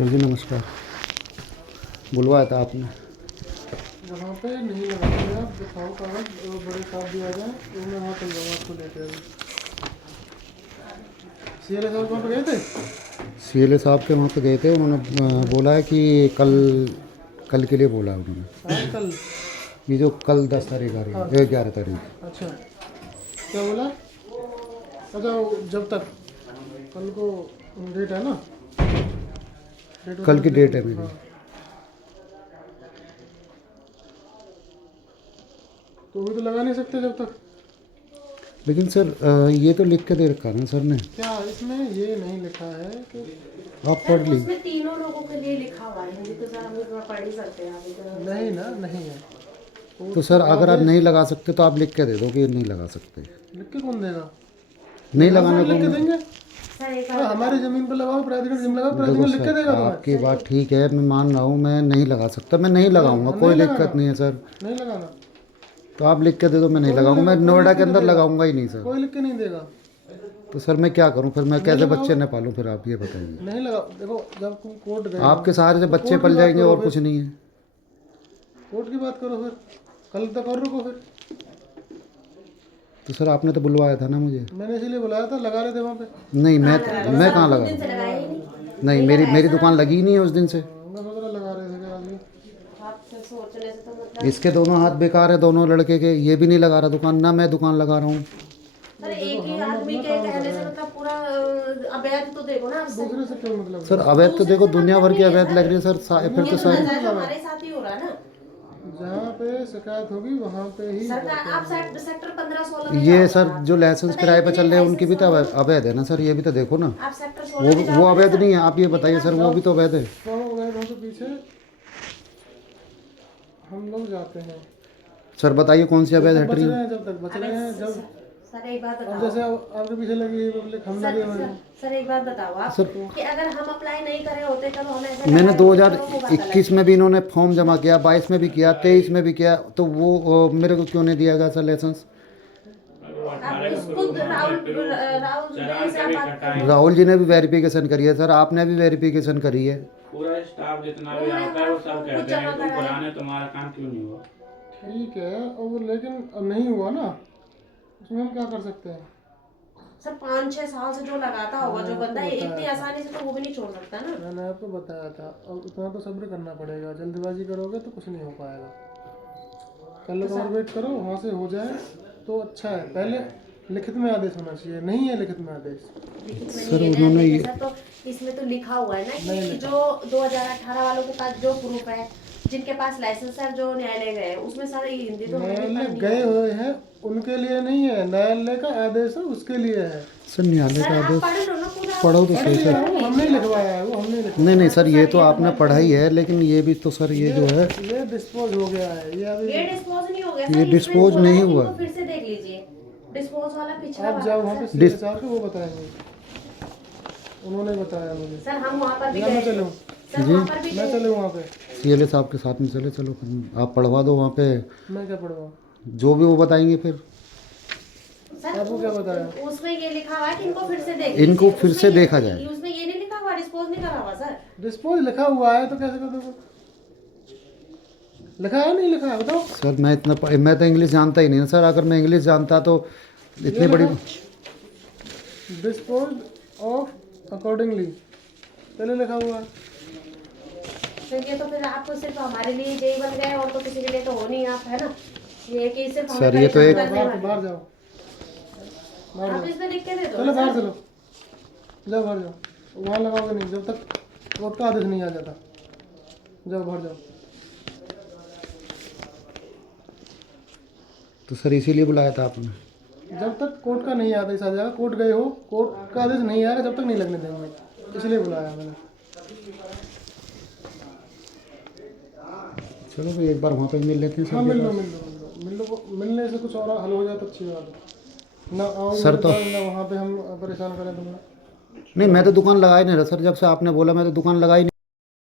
Sir जी नमस्कार। बुलवाया था आपने? वहाँ पे नहीं लगाएंगे आप, दिखाओ कागज बड़े साहब भी आ जाए तो मैं वहाँ चल जाऊँगा आपको लेके। अभी सीएलए साहब वहाँ पे गए थे। सीएलए साहब के वहाँ पे गए थे। उन्होंने बोला है कि कल कल के लिए बोला है उन्होंने। हाँ कल। ये जो कल 10 तारीख आ रही हाँ है, 11 तारीख। अच्छा, क्या बोला? अच्छा जब तक कल को डेट है ना, डेट कल वगैरह की देख डेट है लो। मेरी। हाँ तो अभी तो लगा नहीं सकते जब तक। लेकिन सर ये तो लिख के दे रखा है ना सर ने। क्या इसमें ये नहीं लिखा है कि आप सर पढ़ ली? उसमें तीनों लोगों के लिए लिखा हुआ है, हिंदी तो सर हम इतना पढ़ ही सकते हैं अभी तो। नहीं ना, नहीं है तो सर अगर आप आदेश नहीं लगा सकते तो आप लिख के दे दो कि नहीं लगा सकते। लिख के कौन देगा? नहीं हम लगाने लिख के को। देंगे। सर एक हाँ, बार हमारी ज़मीन पर लगाओ, प्राधिकरण जमीन लगाओ, देखो प्राधिकरण लिख के सर देगा तुम्हें। आपकी बात ठीक है, मैं मान रहा हूँ, मैं नहीं लगा सकता, मैं नहीं लगाऊंगा, कोई नहीं दिक्कत लगाना, नहीं है सर। नहीं लगाना। तो आप लिख के दे दो, मैं नहीं लगाऊंगा। मैं कोई नोएडा लिख के के अंदर देगा, लगाऊंगा ही नहीं सर। कोई लिख के नहीं देगा। तो सर मैं क्या करूं फिर? मैं नहीं कैसे लगाओ। बच्चे न पालूं फिर? आप ये बताइए। नहीं लगा, देखो जब तुम कोर्ट गए आपके सहारे से तो बच्चे कोर्ट की पल बात जाएंगे करो और फिर। कुछ नहीं है। कोर्ट की बात करो फिर, कल तक और रुको फिर। तो सर आपने तो बुलवाया था ना मुझे। मैंने इसीलिए बुलाया था, लगा रहे थे वहाँ पे। नहीं मैं सर कहाँ हम लगा उस दिन से रहा लगाए ही नहीं। हूँ? नहीं मेरी मेरी दुकान लगी ही नहीं है उस दिन से। मैं सोच रहा लगा रहे थे क्या आदमी। आपसे सोचने से तो मतलब इसके दोनों हाथ बेकार है, दोनों लड़के के। ये भी नहीं लगा रहा दुकान, ना मैं दुकान लगा रहा हूँ। सर एक ही आदमी के कहने से मतलब पूरा अवैध तो देखो ना आप। दूसरे से क्यों मतलब सर है? अवैध तो देखो दुनिया भर की अवैध लग रही है सर। फिर ये तो तो सर नाजायज हमारे साथ ही हो रहा है ना। जहाँ पे शिकायत होगी वहाँ पे ही। सर आप सेक्टर 15-16 में ये जाओगे सर ना आप। जो लाइसेंस पता है किराए पे इतने चल रहे हैं उनकी भी तो लाइसेंस वाले अवैध है ना सर। ये भी तो देखो ना। आप सेक्टर 16 में वो जाओगे ना अवैध सर। नहीं है? आप ये बताइए सर, वो भी तो अवैध है। तो गए वहाँ पे पीछे हम लोग जाते हैं। सर बताइए कौन सी अवैध हट बच रही रहे है? हैं जब तक बच रहे हैं। जब सर एक बात अब बताओ। जैसे आपके पीछे लगी है पब्लिक, हम लगे हुए हैं। सर एक बात बताओ आप सर कि अगर हम अप्लाई नहीं करे होते कल हम ऐसे मैंने लगाए होते, तो वो बात अलग 2021 में भी इन्होंने फॉर्म जमा किया, 22 में भी किया, 23 में भी किया, तो वो मेरे को क्यों नहीं दिया गया सर लाइसेंस? आप खुद राहुल जी से आप बात करें। राहुल जी ने भी वेरिफिकेशन करी है सर, आपने भी वेरिफिकेशन करी है। पूरा स्टाफ जितना भी आता है वो सब कहते हैं तुम पुराने, तुम्हारा काम क्यों नहीं हुआ? ठीक है, और लेकिन अब नहीं हुआ ना, उसमें हम क्या कर सकते हैं? सर 5-6 साल से जो लगाता होगा जो बंदा इतनी आसानी से तो वो भी नहीं छोड़ सकता ना। मैंने आपको बताया था, अब इतना तो सब्र करना पड़ेगा। जल्दबाजी करोगे तो कुछ नहीं हो पाएगा। कल और वेट करो, वहाँ से हो जाए तो अच्छा है। पहले लिखित में आदेश होना चाहिए, नहीं है लिखित में आदेश। लिखित में सर नहीं है उन्होंने लेकिन सर तो इसमें तो लिखा हुआ है ना कि जो 2018 वालों के पास जो प्रूफ है, जिनके पास लाइसेंस है, जो न्यायालय गए उसमें सर हिंदी तो हमें भी न्यायालय पढ़नी गए है। हुए हैं उनके लिए नहीं है, न्यायालय का आदेश है उसके लिए है। सर न्यायालय सर का आप आदेश पढ़ लो ना पूरा। पढ़ो तो सही सर। वो हमने लिखवाया है, वो हमने लिखवाया। नहीं नहीं सर, ये तो आपने पढ़ा ही है, लेकिन ये भी तो सर ये जो है ये डिस्पोज हो गया है, ये अभी। ये डिस्पोज नहीं हो गया ये सर, इसमें डिस्पोज बोला है नहीं कि हुआ। इनको फिर से देख लीजिए। डिस्पोज वाला पिछला आप वाला जाओ वहाँ पे सर। सीए साहब को, वो बताएंगे। उन्होंने बताया मुझे। सर हम वहाँ पर भी या मैं गए थे। चलूँ? सर वहाँ पर भी मैं गए। चलूँ वहाँ पे? सीएलए साहब के साथ में चले, चलो फिर आप पढ़वा दो वहाँ पे, मैं क्या पढ़वाऊँ? जो भी वो बताएंगे फिर। सर आपको क्या बताया? उसमें ये लिखा हुआ है कि इनको फिर से देख इनको लीजिए। फिर उसमें से ये- देखा जाए। उसमें ये नहीं लिखा हुआ, डिस्पोज नहीं करा हुआ सर। डिस्पोज लिखा हुआ है तो कैसे कर दोगे? लिखा है नहीं लिखा है बताओ। सर मैं तो इंग्लिश जानता ही नहीं ना सर। अगर मैं इंग्लिश जानता तो इतनी बड़ी। डिस्पोज ऑफ अकॉर्डिंगली पहले लिखा हुआ है। तो ये तो फिर आप सिर्फ हमारे लिए जेई बन गए और तो किसी के लिए तो हो नहीं आप, है ना। ये कि सिर्फ हमें सर, ये तो परेशान एक- करने बाहर वाले। बाहर जाओ, बाहर आप जाओ। इसमें लिख के दे दो चलो ना बाहर सर। चलो, जाओ बाहर जाओ। वहाँ लगाओगे नहीं जब तक कोर्ट का आदेश नहीं आ जाता। जाओ बाहर जाओ। तो सर इसीलिए बुलाया था आपने? जब तक कोर्ट का नहीं आदेश आ जाएगा, कोर्ट गए हो, कोर्ट का आदेश नहीं आएगा जब तक नहीं लगने देंगे, इसलिए बुलाया मैंने। चलो भाई एक बार वहाँ पे मिल लेते हैं हाँ सर मिल के लो पास। मिल लो मिल लो, मिलने से कुछ और हल हो जाए तो अच्छी बात है ना। आओ सर तो- ना वहाँ पे हम परेशान करें तुम्हें। नहीं मैं तो दुकान लगा ही नहीं रहा सर, जब से आपने बोला मैं तो दुकान लगा ही नहीं।